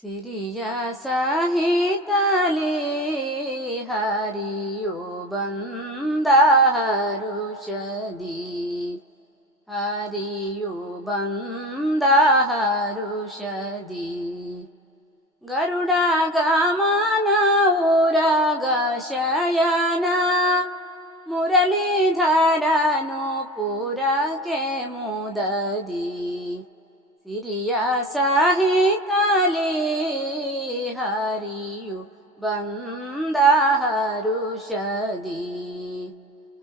सिरिया सहितले हरियो बन्द हरुषदि हरियो बन्द हरुषदि गरुडा गामाना उरग मुरलीधरनु पुरके मुददी। ಮುದದಿ ಸಿರಿಯ ಸಹಿತಲಿ ಹರಿಯು ಬಂದ ಹರುಷದಿ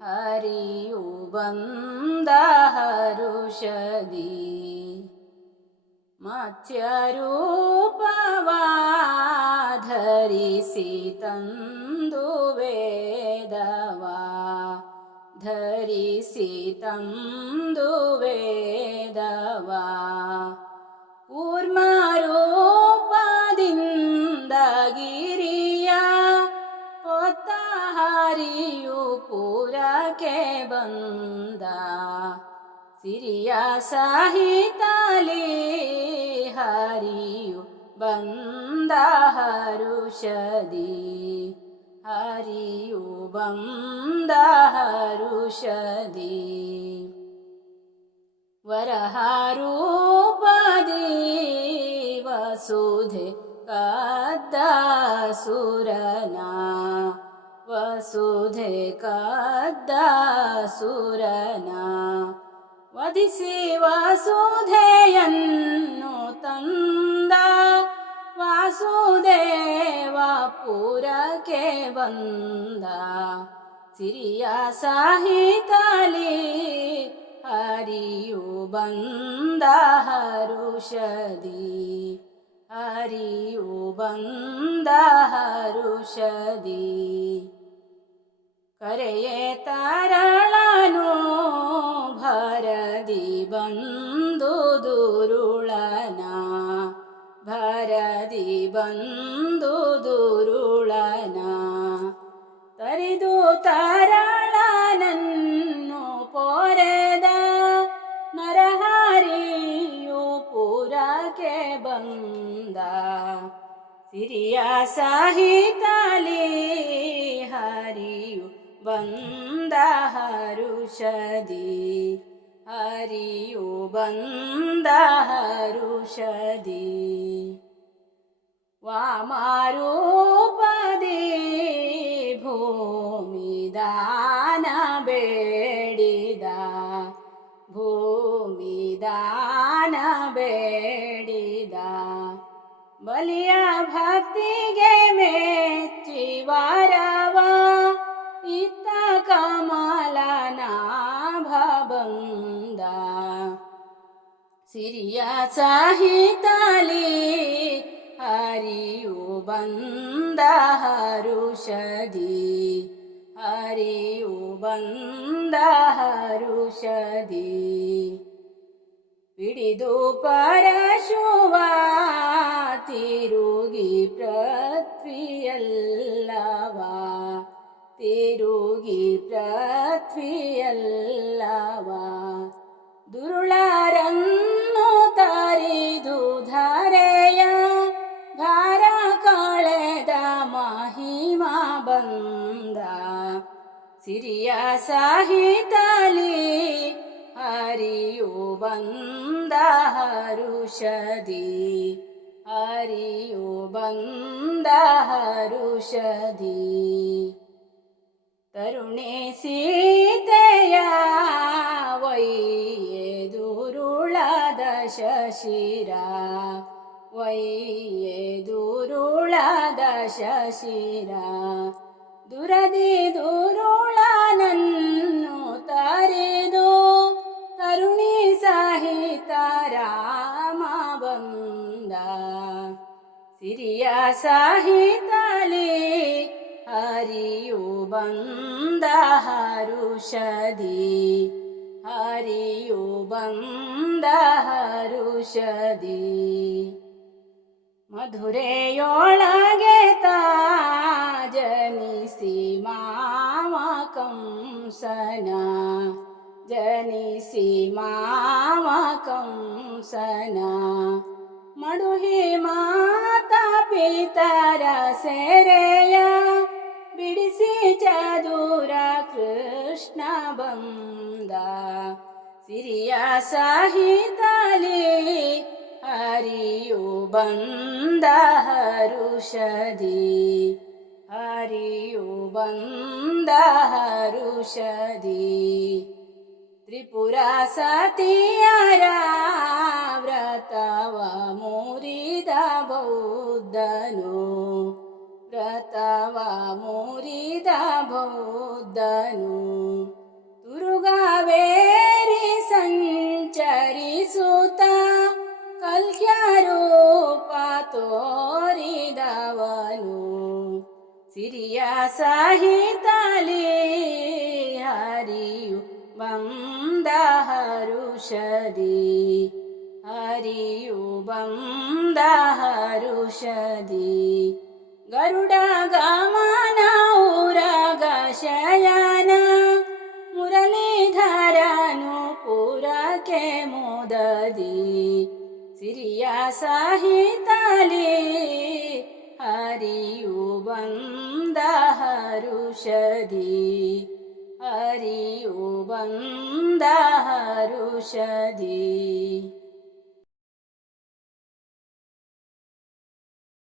ಹರಿಯು ಬಂದ ಹರುಷದಿ ಮತ್ಸ್ಯರೂಪವಾಧರಿಸಿ ತಂದು ವೇದವಾ ಧರಿಸಿ ತಂದು ವೇದವಾ. ಕೂರ್ಮಾರೋಪದಿಂದ ಗಿರಿಯ ಪೊತ್ತ ಹರಿಯು ಪುರಕ್ಕೆ ಬಂದ. ಸಿರಿಯ ಸಹಿತಲಿ ಹರಿಯು ಬಂದ ಹರುಷದಿ. ಹರಿಯು ಬಂದ ಹರುಷದಿ ವರಹಾರೂಪದಿ ವಸುಧೆ ಕದ್ದ ಸುರನ ವಸುಧೆ ಕದ್ದ ಸುರನ सुदेवा पुपुर बा सिरिया साहितालि हरि ओ बन्द हरुषदि हरि ओ बन्द हरुषदिरळानो भरदि बा ಭರದಿ ಬಂದು ದುರುಳನ ತರಿದು ತರಳನನ್ನು ಪೊರೆದ ನರಹರಿಯು ಪುರಕ್ಕೆ ಬಂದ ಸಿರಿಯ ಸಹಿತಲಿ ಹರಿಯು ಬಂದ ಹರುಷದಿ ಹರಿಯು ಬಂದ ಹರುಷದಿ ವಾಮಾರೂಪದಿ ಭೂಮಿದಾನ ಬೇಡಿದ ಭೂಮಿದಾನ ಬೇಡಿದ ಬಲಿಯ ಭಕ್ತಿಗೆ ಮೆಚ್ಚಿವಾರವ ಇತ್ತ ಕಮಲ ಬಂದ. ಸಿರಿಯ ಸಾಹಿತಲೀ ഉബന്ധഹരുഷതി ഹരി ഉബന്ധഹരുഷതി പിടിതു പരശുവ തിരുകി പൃഥ്വിയല്ലവ. തിരുകി പൃഥ്വിയല്ലവ. ദുരുള साहिताली हरियो ओ बुषधि हरि ओ बन्दषधि तरुणे सीतया वै दुरुळद शशिरा दश शिरा वै ए दुरुळा ದುರದಿ ದುರುಳನನ್ನು ತರೆದು ತರುಣಿ ಸಹಿತ ರಾಮ ಬಂದ ಸಿರಿಯ ಸಹಿತಲಿ ಹರಿಯು ಬಂದ ಹರುಷದಿ ಹರಿಯು ಬಂದ ಹರುಷದಿ मधुरेता जी सीमाक सना जनिसीमाक सना मडुही मिताराया बिडसी चादुरा कृष्णाबङ्गा सिरया साहिताल हरियो ओ बन्द हरुषदि हरि बन्द हरुषदि त्रिपुरा सतीय व्रत वा मोरिदा बहु दनु व्रत वा ಕಲ್ಕ್ಯರೂಪ ತೋರಿದವನು ಸಿರಿಯ ಸಹಿತಲಿ ಹರಿಯು ಬಂದ ಹರುಷದಿ ಹರಿಯು ಬಂದ ಹರುಷದಿ ಗರುಡ ಗಮನ ಉರಗ ಶಯನ ಮುರಳೀಧರನು ಪುರಕ್ಕೆ ಮುದದಿ िया साहिताली हरि ओब रुषधि हरि ओ बुषधि